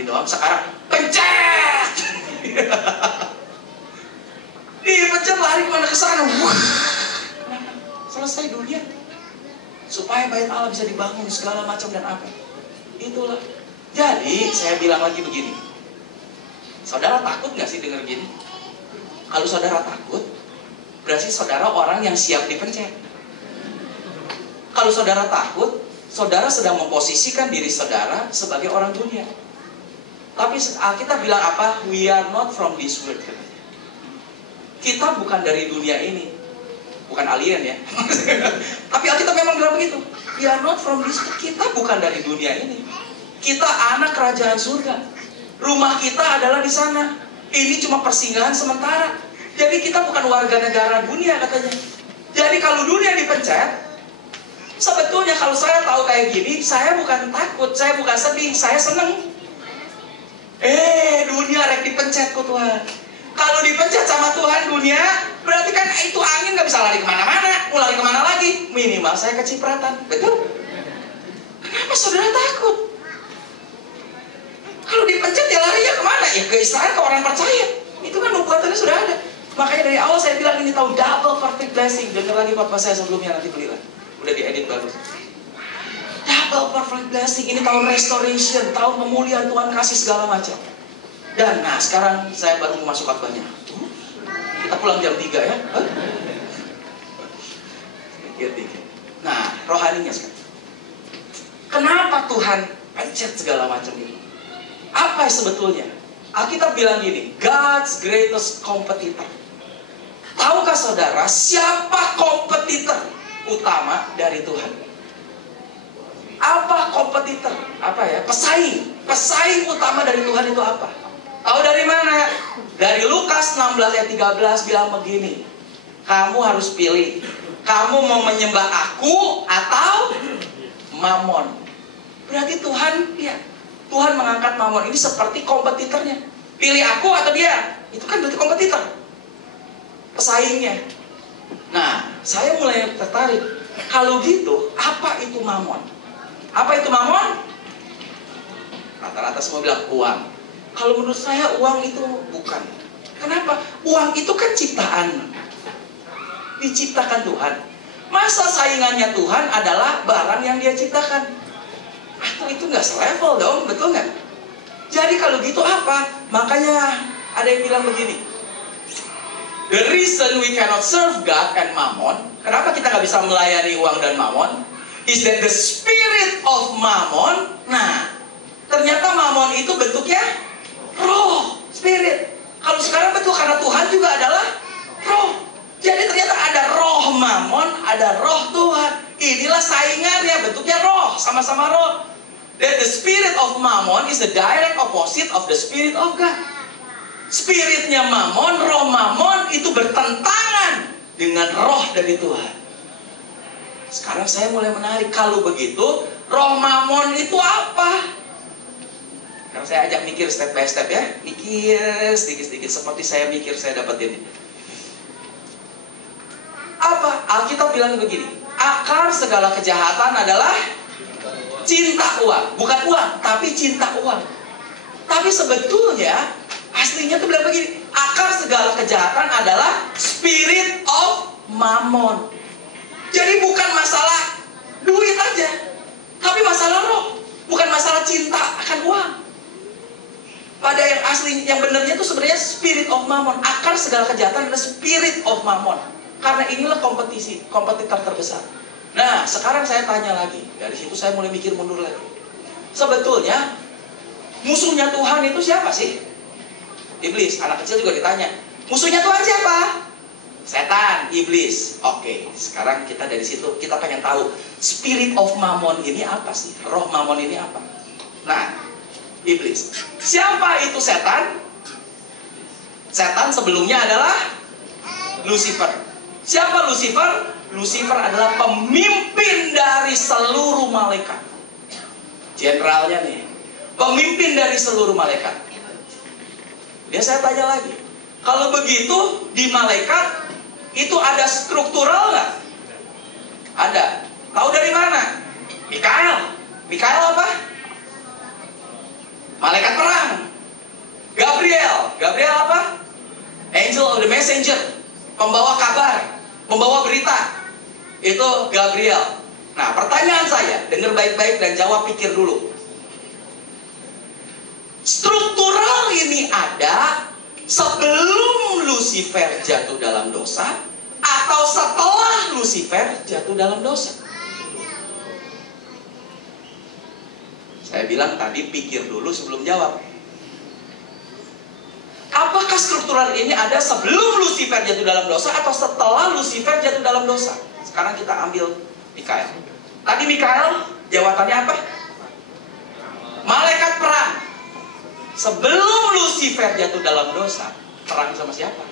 gini doang, sekarang pencet. Dipencet lari kemana ke sana. Selesai dunia. Supaya bait Allah bisa dibangun segala macam dan apa. Itulah. Jadi saya bilang lagi begini. Saudara takut gak sih dengar gini? Kalau saudara takut, berarti saudara orang yang siap dipencet. Kalau saudara takut, saudara sedang memposisikan diri saudara sebagai orang dunia. Tapi Alkitab bilang apa? We are not from this world. Kita bukan dari dunia ini. Bukan alien ya. Tapi Alkitab memang bilang begitu. We are not from this world. Kita bukan dari dunia ini. Kita anak kerajaan surga. Rumah kita adalah di sana. Ini cuma persinggahan sementara. Jadi kita bukan warga negara dunia katanya. Jadi kalau dunia dipencet, sebetulnya kalau saya tahu kayak gini, saya bukan takut, saya bukan sedih, saya seneng. Dunia rek dipencet kok Tuhan. Kalau dipencet sama Tuhan dunia, berarti kan itu angin gak bisa lari kemana-mana. Mau lari kemana lagi? Minimal saya kecipratan. Betul? Kenapa saudara takut? Kalau dipencet ya lari ya kemana? Ya ke Israel, ke orang percaya. Itu kan nubuatannya sudah ada. Makanya dari awal saya bilang ini tahu double perfect blessing. Dengar lagi khotbah saya sebelumnya, nanti belilah. Udah diedit bagus. Double perfect blessing. Ini tahun restoration, tahun pemulihan, Tuhan kasih segala macam. Dan nah sekarang saya baru mau masuk khotbahnya. Kita pulang jam 3 ya. Nah, rohaninya sekarang. Kenapa Tuhan pencet segala macam ini? Apa sebetulnya? Alkitab bilang gini, God's greatest competitor. Tahukah saudara siapa kompetitor utama dari Tuhan? Apa kompetitor? Apa ya? Pesaing. Pesaing utama dari Tuhan itu apa? Tahu dari mana? Dari Lukas 16 ayat 13 bilang begini. Kamu harus pilih. Kamu mau menyembah aku atau Mamon? Berarti Tuhan, ya, Tuhan mengangkat Mamon ini seperti kompetitornya. Pilih aku atau dia? Itu kan berarti kompetitor. Pesaingnya. Nah, saya mulai tertarik. Kalau gitu, apa itu Mamon? Apa itu Mamon? Rata-rata semua bilang uang. Kalau menurut saya uang itu bukan. Kenapa? Uang itu kan ciptaan. Diciptakan Tuhan. Masa saingannya Tuhan adalah barang yang dia ciptakan? Atau itu nggak selevel dong, betul nggak? Jadi kalau gitu apa? Makanya ada yang bilang begini. The reason we cannot serve God and Mammon, kenapa kita nggak bisa melayani uang dan Mammon, is that the spirit of Mammon, nah, ternyata Mammon itu bentuknya roh, spirit. Kalau sekarang betul karena Tuhan juga adalah roh. Jadi ternyata ada roh Mammon, ada roh Tuhan. Inilah saingannya, bentuknya roh, sama-sama roh. That the spirit of Mammon is the direct opposite of the spirit of God. Spiritnya Mammon, roh Mammon itu bertentangan dengan roh dari Tuhan. Sekarang saya mulai menarik. Kalau begitu, roh Mammon itu apa? Sekarang saya ajak mikir step by step ya. Mikir sedikit-sedikit seperti saya mikir saya dapat ini. Apa? Alkitab bilang begini. Akar segala kejahatan adalah cinta uang. Bukan uang, tapi cinta uang. Tapi sebetulnya aslinya tuh bilang begini. Akar segala kejahatan adalah spirit of Mammon. Jadi bukan masalah duit aja, tapi masalah roh. Bukan masalah cinta akan uang. Pada yang asli, yang benarnya itu sebenarnya spirit of Mammon. Akar segala kejahatan adalah spirit of Mammon. Karena inilah kompetitor terbesar. Nah, sekarang saya tanya lagi. Dari situ saya mulai mikir mundur lagi. Sebetulnya musuhnya Tuhan itu siapa sih? Iblis. Anak kecil juga ditanya. Musuhnya Tuhan siapa? Setan, iblis. Oke, sekarang kita dari situ kita pengen tahu spirit of Mammon ini apa sih? Roh Mammon ini apa? Nah, iblis. Siapa itu setan? Setan sebelumnya adalah Lucifer. Siapa Lucifer? Lucifer adalah pemimpin dari seluruh malaikat. Jenderalnya nih. Pemimpin dari seluruh malaikat. Dia saya tanya lagi. Kalau begitu di malaikat itu ada struktural nggak? Ada. Tahu dari mana? Mikael. Mikael apa? Malaikat perang. Gabriel. Gabriel apa? Angel of the messenger. Pembawa kabar, membawa berita. Itu Gabriel. Nah, pertanyaan saya, dengar baik-baik dan jawab, pikir dulu. Struktural ini ada sebelum Lucifer jatuh dalam dosa atau setelah Lucifer jatuh dalam dosa? Saya bilang tadi pikir dulu sebelum jawab. Apakah struktural ini ada sebelum Lucifer jatuh dalam dosa atau setelah Lucifer jatuh dalam dosa? Sekarang kita ambil Mikael. Tadi Mikael jawabannya apa? Malaikat perang. Sebelum Lucifer jatuh dalam dosa, perang sama siapa?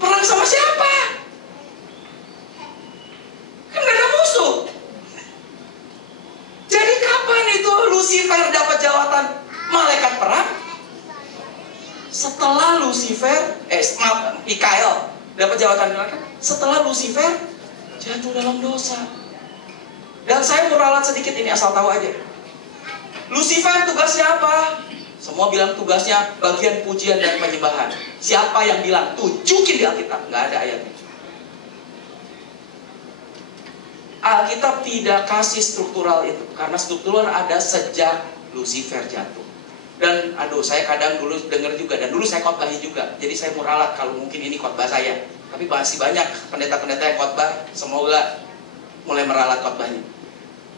Perang sama siapa? Kan gak ada musuh. Jadi kapan itu Lucifer dapat jawatan malaikat perang? Setelah Lucifer, Mikael dapat jawatan malaikat setelah Lucifer jatuh dalam dosa. Dan saya mau ralat sedikit ini, asal tahu aja. Lucifer tugasnya apa? Semua bilang tugasnya bagian pujian dan penyembahan. Siapa yang bilang? Tunjukin di Alkitab. Nggak ada ayatnya. Alkitab tidak kasih struktural itu, karena struktural ada sejak Lucifer jatuh. Dan saya kadang dulu dengar juga, dan dulu saya khotbahin juga. Jadi saya mau ralat kalau mungkin ini khotbah saya. Tapi masih banyak pendeta-pendeta yang khotbah, semoga mulai meralat khotbahnya.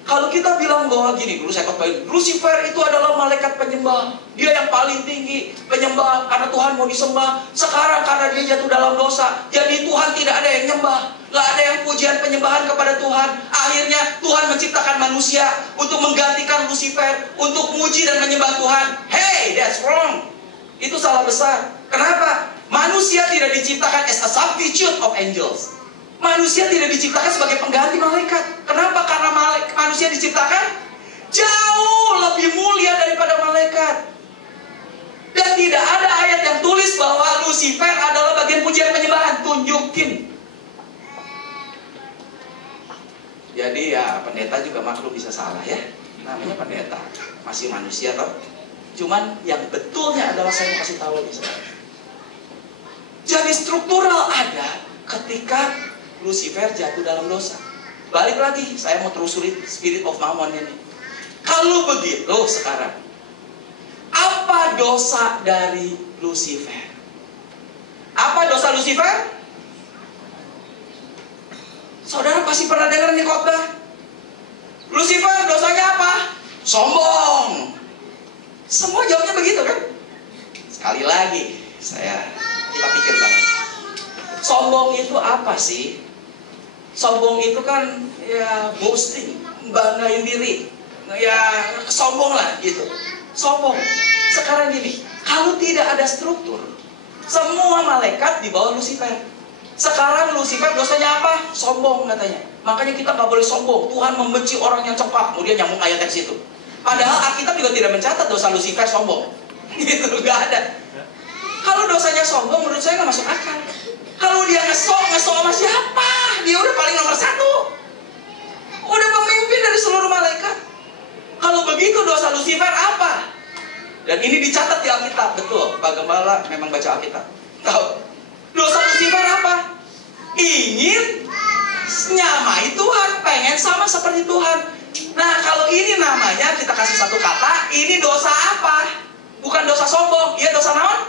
Kalau kita bilang bahwa gini, dulu saya khotbahin, Lucifer itu adalah malaikat penyembah. Dia yang paling tinggi penyembah karena Tuhan mau disembah. Sekarang karena dia jatuh dalam dosa, jadi Tuhan tidak ada yang nyembah. Gak ada yang pujian penyembahan kepada Tuhan. Akhirnya Tuhan menciptakan manusia untuk menggantikan Lucifer, untuk muji dan menyembah Tuhan. Hey, that's wrong. Itu salah besar. Kenapa? Manusia tidak diciptakan as a substitute of angels. Manusia tidak diciptakan sebagai pengganti malaikat. Kenapa? Karena manusia diciptakan jauh lebih mulia daripada malaikat. Dan tidak ada ayat yang tulis bahwa Lucifer adalah bagian pujian penyembahan. Tunjukin. Jadi ya pendeta juga maklum bisa salah ya. Namanya pendeta, masih manusia toh. Cuman yang betulnya adalah saya mau kasih tahu di sana. Jadi struktural ada ketika Lucifer jatuh dalam dosa. Balik lagi, saya mau telusuri spirit of mammon ini. Kalau begitu sekarang, apa dosa dari Lucifer? Apa dosa Lucifer? Saudara pasti pernah dengar nih khotbah. Lucifer dosanya apa? Sombong. Semua jawabnya begitu kan? Sekali lagi, kita pikir banget. Sombong itu apa sih? Sombong itu kan ya boasting, banggain diri, ya sombong lah gitu. Sombong. Sekarang gini, kalau tidak ada struktur, semua malaikat di bawah Lucifer. Sekarang Lucifer dosanya apa? Sombong katanya. Makanya kita nggak boleh sombong. Tuhan membenci orang yang cepat. Kemudian nyambung ayat dari situ. Padahal Alkitab juga tidak mencatat dosa Lucifer sombong. Gitu, nggak ada. Kalau dosanya sombong, menurut saya nggak masuk akal. Kalau dia ngesok sama siapa? Dia udah paling nomor 1. Udah pemimpin dari seluruh malaikat. Kalau begitu dosa Lucifer apa? Dan ini dicatat di Alkitab, betul. Pak Gembala memang baca Alkitab. Tahu? Dosa Lucifer apa? Ingin nyamai Tuhan, pengen sama seperti Tuhan. Nah, kalau ini namanya kita kasih satu kata, ini dosa apa? Bukan dosa sombong, ya dosa naon?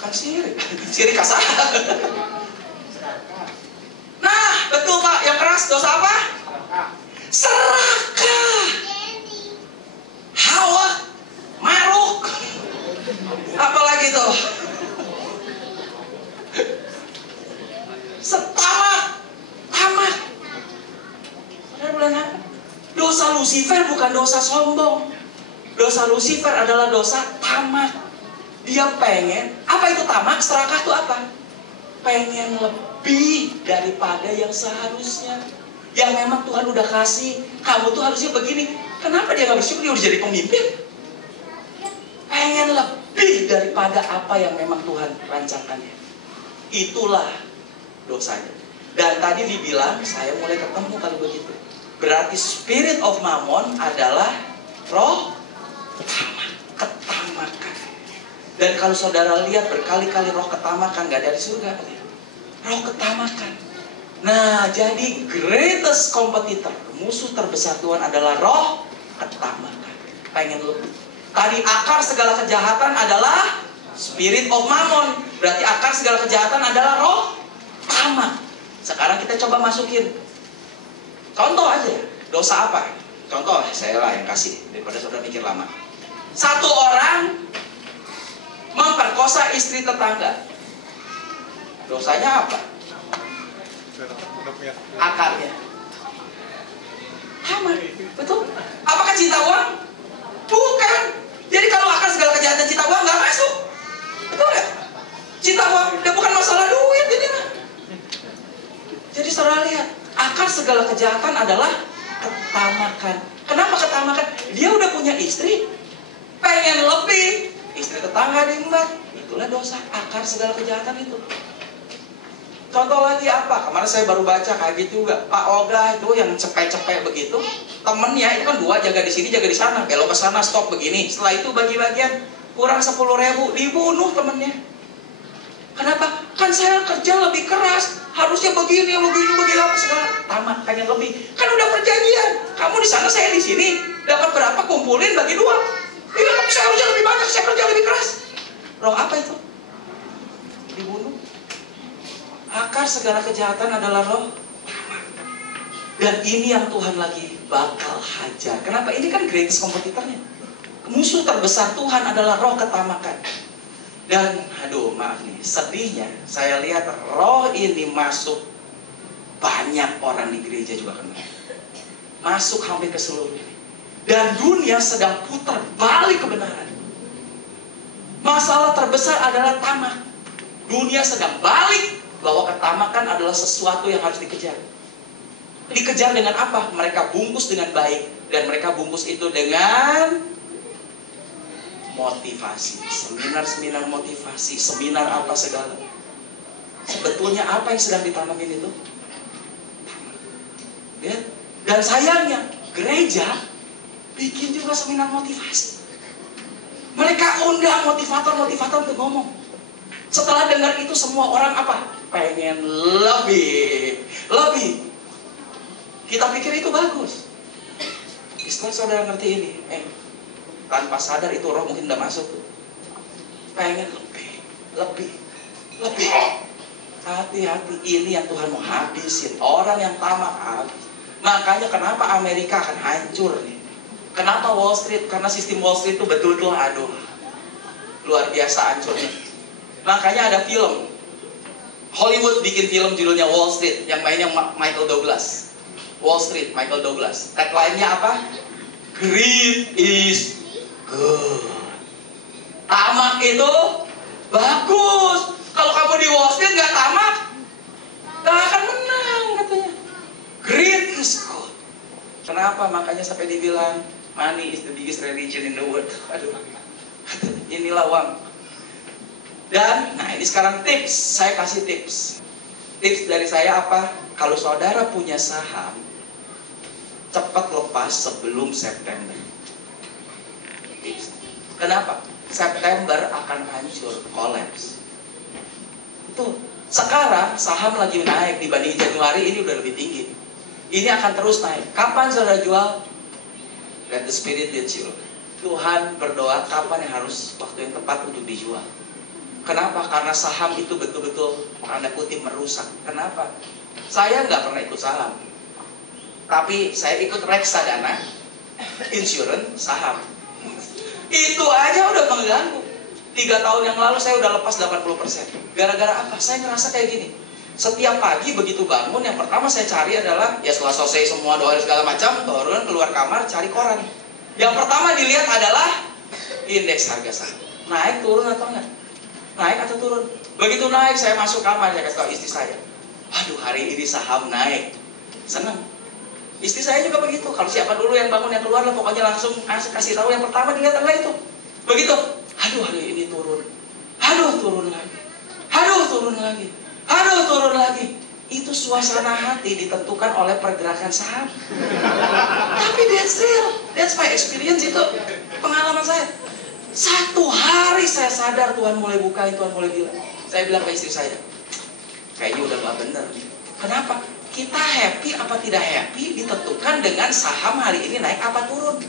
Bukan sirik, sirik kasar. Nah, betul Pak, yang keras dosa apa? Serakah. Hawa, maruk. Apalagi tuh? Tamak. Dosa Lucifer bukan dosa sombong. Dosa Lucifer adalah dosa tamak. Dia pengen, apa itu tamak? Serakah itu apa? Pengen lebih daripada yang seharusnya. Yang memang Tuhan udah kasih. Kamu tuh harusnya begini. Kenapa dia gak bersyukur? Dia udah jadi pemimpin. Pengen lebih daripada apa yang memang Tuhan rancangkannya. Itulah dosanya. Dan tadi dibilang, saya mulai ketemu kalau begitu. Berarti spirit of mammon adalah roh ketamakan. Dan kalau saudara lihat berkali-kali roh ketamakan gak dari surga. Roh ketamakan. Nah, jadi greatest competitor, musuh terbesar Tuhan adalah roh ketamakan. Pengen lebih. Tadi akar segala kejahatan adalah spirit of mammon. Berarti akar segala kejahatan adalah roh tamak. Sekarang kita coba masukin. Contoh aja, dosa apa? Contoh, saya lah yang kasih daripada saudara mikir lama. Satu orang memperkosa istri tetangga. Dosanya apa? Akarnya tamak, betul? Apakah cinta uang? Bukan. Jadi kalau akar segala kejahatan cinta uang nggak masuk, betul nggak? Cinta uang, dia bukan masalah duit ini mah. Jadi saudara lihat, akar segala kejahatan adalah ketamakan. Kenapa ketamakan? Dia udah punya istri, pengen lebih, istri tetangga diembat. Itulah dosa, akar segala kejahatan itu. Contoh lagi apa? Kemarin saya baru baca kayak gitu juga. Pak Oga itu yang cepet-cepet begitu, temennya itu kan dua, jaga di sini, jaga di sana, belok ke sana, stop begini. Setelah itu bagi-bagian kurang 10.000, dibunuh temennya. Kenapa? Kan saya kerja lebih keras, harusnya begini apa segala. Tamak, pengen lebih. Kan udah perjanjian. Kamu di sana, saya di sini. Dapat berapa? Kumpulin bagi dua. Iya, tapi saya harusnya lebih banyak, saya kerja lebih keras. Roh apa itu? Dibunuh. Akar segala kejahatan adalah roh tamak. Dan ini yang Tuhan lagi bakal hajar. Kenapa? Ini kan greatest kompetitornya. Musuh terbesar Tuhan adalah roh ketamakan. Dan aduh maaf nih, sedihnya saya lihat roh ini masuk banyak orang di gereja juga kena. Masuk hampir ke seluruh ini. Dan dunia sedang putar balik kebenaran. Masalah terbesar adalah tamak. Dunia sedang balik bahwa ketamakan adalah sesuatu yang harus dikejar. Dikejar dengan apa? Mereka bungkus dengan baik. Dan mereka bungkus itu dengan motivasi. Seminar-seminar motivasi. Seminar apa segala. Sebetulnya apa yang sedang ditanamin itu? Ya? Dan sayangnya gereja bikin juga seminar motivasi. Mereka undang motivator-motivator untuk ngomong. Setelah dengar itu semua orang apa? Pengen lebih. Kita pikir itu bagus. Setelah saudara ngerti ini, tanpa sadar itu roh mungkin udah masuk tuh. Pengen lebih. Hati-hati, ini yang Tuhan mau habisin. Orang yang tamak habis. Makanya kenapa Amerika akan hancur nih? Kenapa Wall Street? Karena sistem Wall Street itu betul-betul aduh, luar biasa hancurnya. Makanya ada film Hollywood bikin film judulnya Wall Street, yang mainnya Michael Douglas. Wall Street, Michael Douglas. Tagline-nya apa? Greed is good. Tamak itu bagus. Kalau kamu di Wall Street nggak tamak, nggak akan menang katanya. Greed is good. Kenapa? Makanya sampai dibilang money is the biggest religion in the world. Aduh, inilah uang. Dan, nah ini sekarang tips, saya kasih tips. Tips dari saya apa? Kalau saudara punya saham, cepat lepas sebelum September. Tips. Kenapa? September akan hancur, collapse. Tuh, sekarang saham lagi naik dibanding Januari, ini udah lebih tinggi. Ini akan terus naik. Kapan saudara jual? Let the Spirit lead you. Tuhan berdoa kapan yang harus waktu yang tepat untuk dijual. Kenapa? Karena saham itu betul-betul tanda kutip merusak. Kenapa? Saya nggak pernah ikut saham, tapi saya ikut reksadana, insurance, saham. Itu aja udah mengganggu. 3 tahun yang lalu saya udah lepas 80%. Gara-gara apa? Saya ngerasa kayak gini. Setiap pagi begitu bangun, yang pertama saya cari adalah, ya setelah selesai semua doa segala macam, turun keluar kamar cari koran. Yang pertama dilihat adalah indeks harga saham. Naik turun atau enggak? Naik atau turun? Begitu naik saya masuk kamar, saya kasih tahu istri saya, aduh hari ini saham naik, senang. Istri saya juga begitu. Kalau siapa dulu yang bangun yang keluar lah, pokoknya langsung kasih tahu yang pertama dilihat adalah itu. Begitu, aduh hari ini turun, aduh turun lagi, aduh turun lagi, aduh turun lagi. Itu suasana hati ditentukan oleh pergerakan saham. Tapi that's real, that's my experience, itu pengalaman saya. Satu hari saya sadar Tuhan mulai bukain, Tuhan mulai bilang. Saya bilang ke istri saya, kayaknya udah gak bener. Kenapa? Kita happy apa tidak happy ditentukan dengan saham hari ini naik apa turun.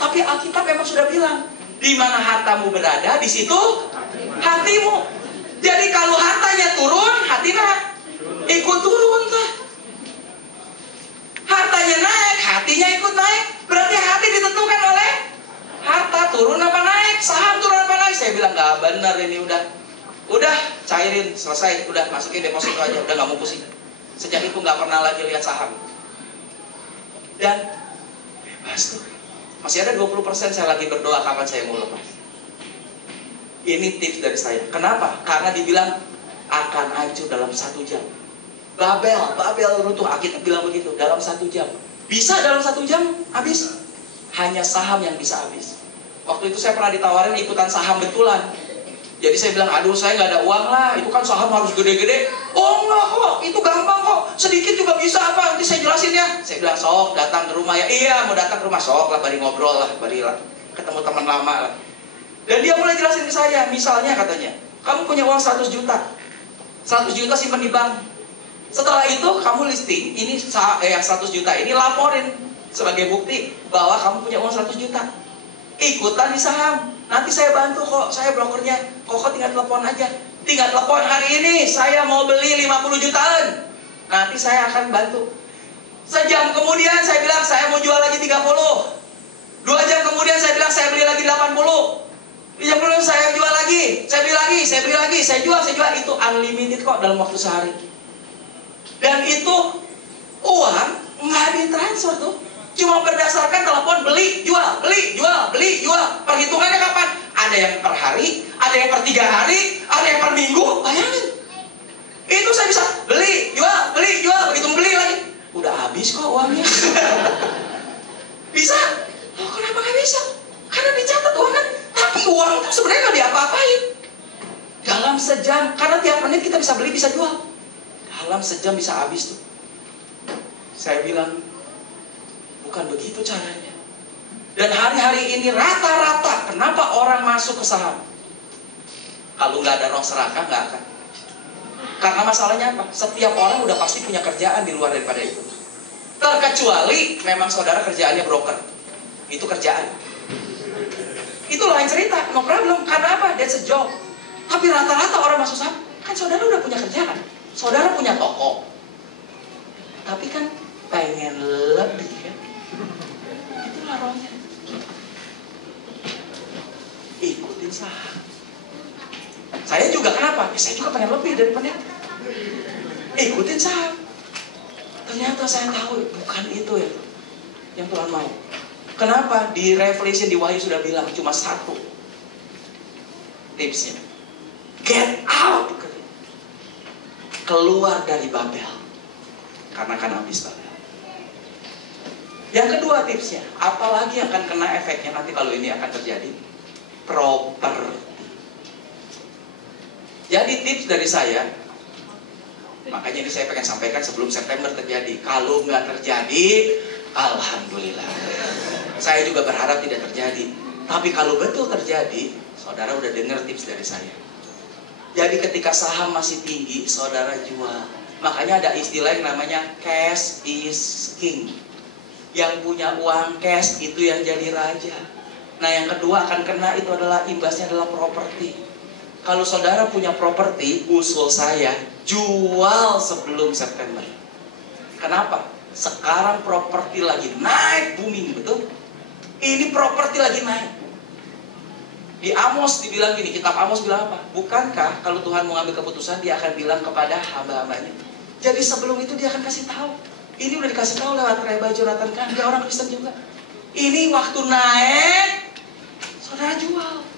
Tapi Alkitab memang sudah bilang, di mana hartamu berada, di situ hatimu. Jadi kalau hartanya turun, hati naik, ikut turun tuh. Hartanya naik, hatinya ikut naik. Berarti hati ditentukan oleh harta, turun apa naik, saham turun apa naik. Saya bilang gak benar ini, udah cairin, selesai, udah masukin deposito aja, udah gak mau pusing. Sejak itu gak pernah lagi lihat saham. Dan bebas tuh. Masih ada 20% saya lagi berdoa kapan saya mau lepas. Ini tips dari saya. Kenapa? Karena dibilang akan hancur dalam 1 jam. Babel runtuh. Alkitab bilang begitu, dalam 1 jam. Bisa dalam 1 jam habis? Hanya saham yang bisa habis. Waktu itu saya pernah ditawarin ikutan saham betulan. Jadi saya bilang, aduh saya nggak ada uang lah, itu kan saham harus gede-gede. Oh enggak kok, itu gampang kok, sedikit juga bisa apa, nanti saya jelasin ya. Saya bilang, sok datang ke rumah ya. Iya mau datang ke rumah, sok lah, bari ngobrol lah, bari lah, ketemu teman lama lah. Dan dia mulai jelasin ke saya, misalnya katanya, kamu punya uang 100 juta 100 juta simpan di bank. Setelah itu kamu listing, ini yang 100 juta ini laporin sebagai bukti bahwa kamu punya uang 100 juta. Ikutan di saham. Nanti saya bantu kok, saya brokernya. Kok tinggal telepon aja. Tinggal telepon hari ini, saya mau beli 50 jutaan. Nanti saya akan bantu. Sejam kemudian saya bilang, saya mau jual lagi 30. 2 jam kemudian saya bilang, saya beli lagi 80. 2 jam kemudian saya jual lagi, saya beli lagi, saya beli lagi, saya jual. Itu unlimited kok dalam waktu sehari. Dan itu uang nggak ditransfer tuh. Cuma berdasarkan telepon beli, jual, beli, jual, beli, jual. Perhitungannya kapan? Ada yang per hari, ada yang per 3 hari, ada yang per minggu. Bayangin. Itu saya bisa beli, jual, begitu beli lagi. Udah habis kok uangnya. Bisa? Oh, kenapa nggak bisa? Karena dicatat uang kan. Tapi uang itu sebenarnya nggak diapa-apain. Dalam sejam, karena tiap menit kita bisa beli, bisa jual. Dalam sejam bisa habis tuh. Saya bilang, bukan begitu caranya. Dan hari-hari ini rata-rata, kenapa orang masuk ke saham? Kalau nggak ada roh serakah, nggak akan. Karena masalahnya apa? Setiap orang udah pasti punya kerjaan di luar daripada itu. Terkecuali memang saudara kerjaannya broker. Itu kerjaan. Itu lain cerita, no problem. Karena apa? That's a job. Tapi rata-rata orang masuk saham, kan saudara udah punya kerjaan. Saudara punya toko. Tapi kan pengen lebih kan? Itulah rohnya. Ikutin saham. Saya juga kenapa? Saya juga pengen lebih dari pendeta. Ikutin saham. Ternyata saya tahu bukan itu yang Tuhan mau. Kenapa? Di Revelation, di Wahyu sudah bilang cuma 1 tipsnya. Get out. Keluar dari Babel. Karena kan habis Babel. Yang kedua tipsnya, apalagi akan kena efeknya nanti kalau ini akan terjadi? Properti. Jadi tips dari saya, makanya ini saya pengen sampaikan sebelum September terjadi. Kalau nggak terjadi, alhamdulillah. Saya juga berharap tidak terjadi. Tapi kalau betul terjadi, saudara udah dengar tips dari saya. Jadi ketika saham masih tinggi, saudara jual. Makanya ada istilah yang namanya cash is king. Yang punya uang cash itu yang jadi raja. Nah yang kedua akan kena itu adalah imbasnya adalah properti. Kalau saudara punya properti, usul saya jual sebelum September. Kenapa? Sekarang properti lagi naik booming, betul? Ini properti lagi naik. Di Amos dibilang gini, kitab Amos bilang apa? Bukankah kalau Tuhan mau ambil keputusan, dia akan bilang kepada hamba-hambanya. Jadi sebelum itu dia akan kasih tahu. Ini udah dikasih tahu lewat Reba Jonathan kan, dia orang Kristen juga. Ini waktu naik, saudara jual.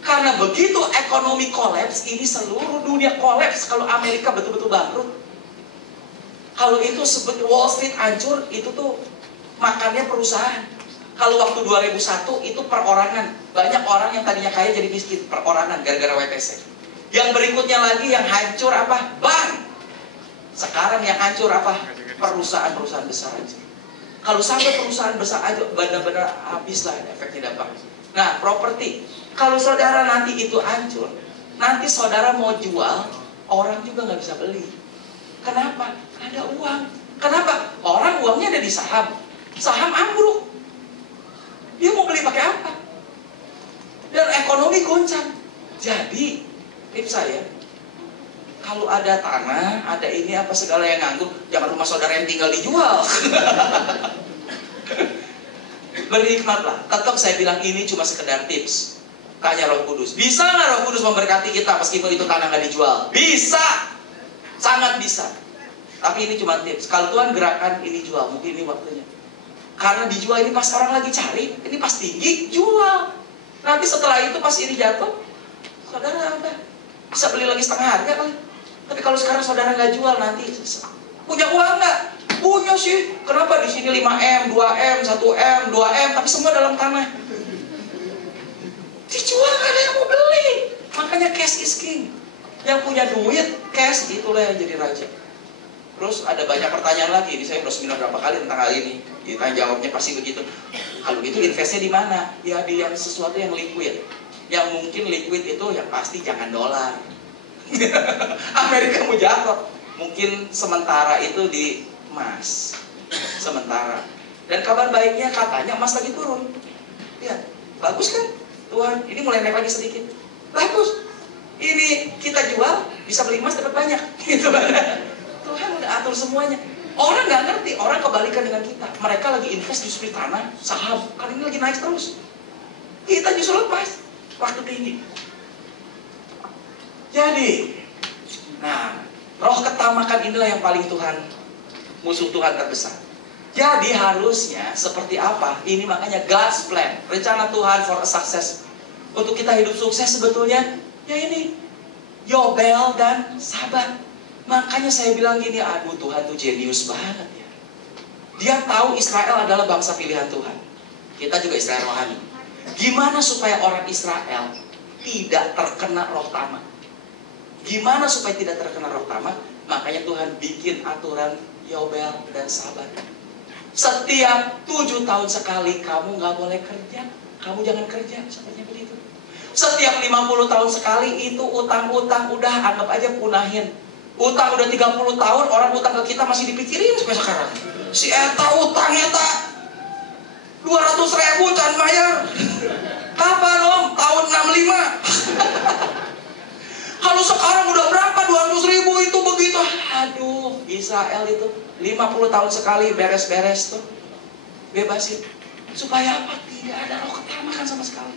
Karena begitu ekonomi kolaps, ini seluruh dunia kolaps. Kalau Amerika betul-betul bangkrut. Kalau itu Wall Street hancur, itu tuh makannya perusahaan. Kalau waktu 2001 itu perorangan. Banyak orang yang tadinya kaya jadi miskin, perorangan gara-gara WTC. Yang berikutnya lagi yang hancur apa? Bank. Sekarang yang hancur apa? Perusahaan-perusahaan besar aja. Kalau sampai perusahaan besar aja, benar-benar habislah efeknya dampak. Nah, properti. Kalau saudara nanti itu hancur, nanti saudara mau jual, orang juga nggak bisa beli. Kenapa? Ada uang. Kenapa? Orang uangnya ada di saham. Saham ambruk. Dia mau beli pakai apa? Dan ekonomi goncang. Jadi, tips saya, kalau ada tanah, ada ini apa segala yang nganggur, jangan rumah saudara yang tinggal dijual. Berhikmatlah. Tetap saya bilang ini cuma sekedar tips. Tanya Roh Kudus. Bisa nggak Roh Kudus memberkati kita meskipun itu tanah nggak dijual? Bisa. Sangat bisa. Tapi ini cuma tips. Kalau Tuhan gerakan ini jual, mungkin ini waktunya. Karena dijual ini pas orang lagi cari, ini pas tinggi, jual. Nanti setelah itu pas ini jatuh, saudara udah bisa beli lagi setengah harga kali. Tapi kalau sekarang saudara nggak jual, nanti punya uang nggak? Punya sih. Kenapa di sini 5M, 2M, 1M, 2M, tapi semua dalam tanah. Dijual nggak ada yang mau beli. Makanya cash is king. Yang punya duit, cash itulah yang jadi raja. Terus ada banyak pertanyaan lagi. Ini saya udah seminar berapa kali tentang hal ini. Kita jawabnya pasti begitu. Kalau gitu investnya di mana? Ya di yang sesuatu yang liquid. Yang mungkin liquid itu yang pasti jangan dolar. Amerika mau jatuh. Mungkin sementara itu di emas. Sementara. Dan kabar baiknya katanya emas lagi turun. Ya, bagus kan? Tuhan, ini mulai naik lagi sedikit. Bagus. Ini kita jual, bisa beli emas dapat banyak. Gitu kan? Tuhan udah atur semuanya. Orang nggak ngerti, orang kebalikan dengan kita. Mereka lagi invest justru di tanah, saham. Kali ini lagi naik terus. Kita justru lepas waktu tinggi. Jadi, nah, roh ketamakan inilah yang paling Tuhan, musuh Tuhan terbesar. Jadi harusnya seperti apa? Ini makanya God's plan, rencana Tuhan for a success. Untuk kita hidup sukses sebetulnya, ya ini, Yobel dan Sabat. Makanya saya bilang gini, aduh Tuhan tuh jenius banget ya. Dia tahu Israel adalah bangsa pilihan Tuhan. Kita juga Israel rohani. Gimana supaya orang Israel tidak terkena roh tamak? Gimana supaya tidak terkena roh tamak? Makanya Tuhan bikin aturan Yobel dan Sabat. Setiap 7 tahun sekali kamu nggak boleh kerja. Kamu jangan kerja, sepertinya begitu. Setiap 50 tahun sekali itu utang-utang udah anggap aja punahin. Utang udah 30 tahun, orang utang ke kita masih dipikirin sampai sekarang. Si Eta utang Eta 200.000 can bayar. Kapan om? Tahun 65. Kalau sekarang udah berapa? 200.000 itu begitu. Aduh, Israel itu 50 tahun sekali beres-beres tuh. Bebasin. Supaya apa? Tidak ada roh ketamakan sama sekali.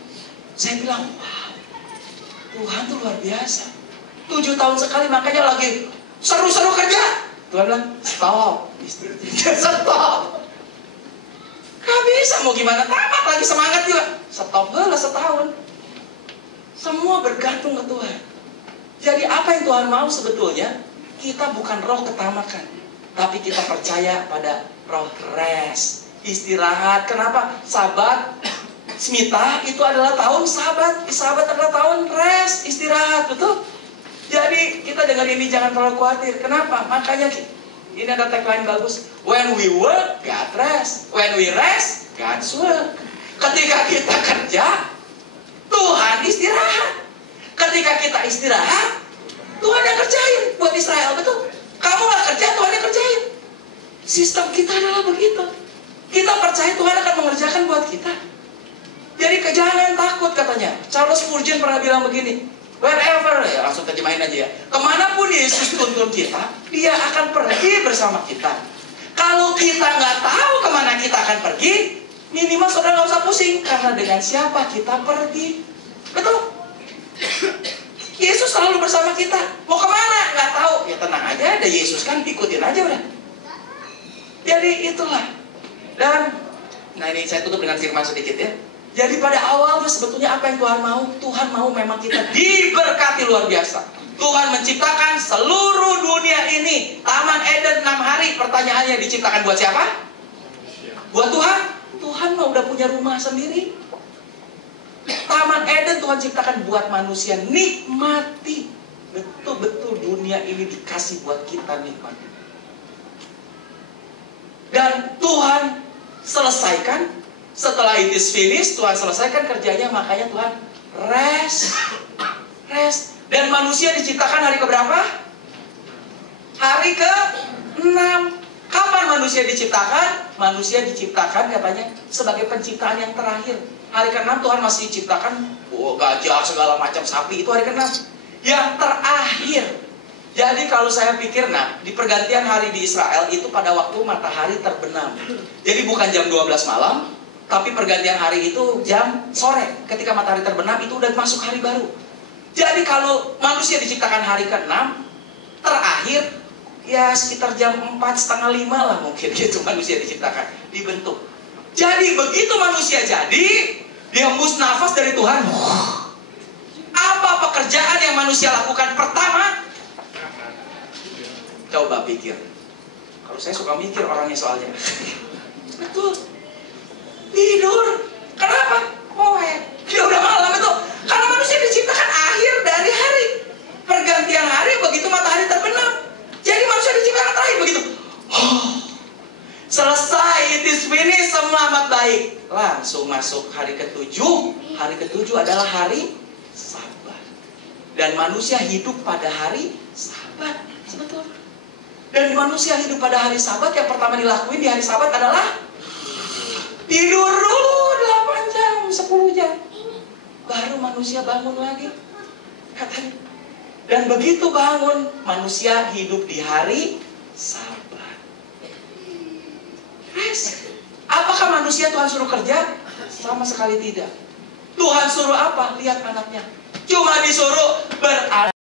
Saya bilang, wow, Tuhan tuh luar biasa. 7 tahun sekali, makanya lagi seru-seru kerja. Tuhan bilang, stop. Stop. Gak bisa, mau gimana? Tamat lagi semangat juga. Stop lah setahun. Semua bergantung ke Tuhan. Jadi apa yang Tuhan mau sebetulnya? Kita bukan roh ketamakan, tapi kita percaya pada roh rest, istirahat. Kenapa? Sabat, Smita itu adalah tahun sabat. Sabat adalah tahun rest, istirahat, betul? Jadi kita dengar ini jangan terlalu khawatir. Kenapa? Makanya ini ada tagline bagus. When we work, God rest. When we rest, God's work. Ketika kita kerja, Tuhan istirahat. Ketika kita istirahat, Tuhan yang kerjain buat Israel, betul? Kamu gak kerja, Tuhan yang kerjain. Sistem kita adalah begitu. Kita percaya Tuhan akan mengerjakan buat kita. Jadi jangan takut katanya. Charles Spurgeon pernah bilang begini, wherever, ya langsung terjemahin aja ya. Kemanapun Yesus tuntun kita, Dia akan pergi bersama kita. Kalau kita nggak tahu kemana kita akan pergi, minimal saudara nggak usah pusing. Karena dengan siapa kita pergi. Betul? Yesus selalu bersama kita. Mau kemana? Nggak tahu. Ya tenang aja, ada Yesus kan, ikutin aja udah. Jadi itulah. Dan, nah ini saya tutup dengan firman sedikit ya. Jadi pada awalnya sebetulnya apa yang Tuhan mau? Tuhan mau memang kita diberkati luar biasa. Tuhan menciptakan seluruh dunia ini. Taman Eden 6 hari. Pertanyaannya, diciptakan buat siapa? Buat Tuhan. Tuhan mau udah punya rumah sendiri. Taman Eden Tuhan ciptakan buat manusia. Nikmati betul-betul dunia dunia ini dikasih buat kita nikmati. Dan Tuhan selesaikan, setelah it is finished, Tuhan selesaikan kerjanya, makanya Tuhan rest. Dan manusia diciptakan hari keberapa? Hari ke-6. Kapan manusia diciptakan? Manusia diciptakan katanya sebagai penciptaan yang terakhir. Hari ke-6 Tuhan masih ciptakan gajah, segala macam sapi, itu hari ke-6 yang terakhir. Jadi kalau saya pikir, di pergantian hari di Israel itu pada waktu matahari terbenam. Jadi bukan jam 12 malam, tapi pergantian hari itu jam sore. Ketika matahari terbenam itu udah masuk hari baru. Jadi kalau manusia diciptakan hari ke-6 terakhir, ya sekitar jam 4:30 lah mungkin gitu manusia diciptakan, dibentuk. Jadi begitu manusia jadi, dia hembus nafas dari Tuhan. Apa pekerjaan yang manusia lakukan pertama? Coba pikir. Kalau saya suka mikir orangnya soalnya. Betul. Tidur. Kenapa? Ya udah malam itu. Karena manusia diciptakan akhir dari hari. Pergantian hari begitu matahari terbenam. Jadi manusia diciptakan terakhir begitu. Selesai, it is finished, selamat baik. Langsung masuk hari ke-7. Hari ke-7 adalah hari Sabat. Dan manusia hidup pada hari Sabat. Sebetulnya. Dan manusia hidup pada hari Sabat, yang pertama dilakuin di hari Sabat adalah tidur dulu 8 jam, 10 jam. Baru manusia bangun lagi. Katanya. Dan begitu bangun, manusia hidup di hari Sabat. Apakah manusia Tuhan suruh kerja? Sama sekali tidak. Tuhan suruh apa? Lihat anaknya. Cuma disuruh berada.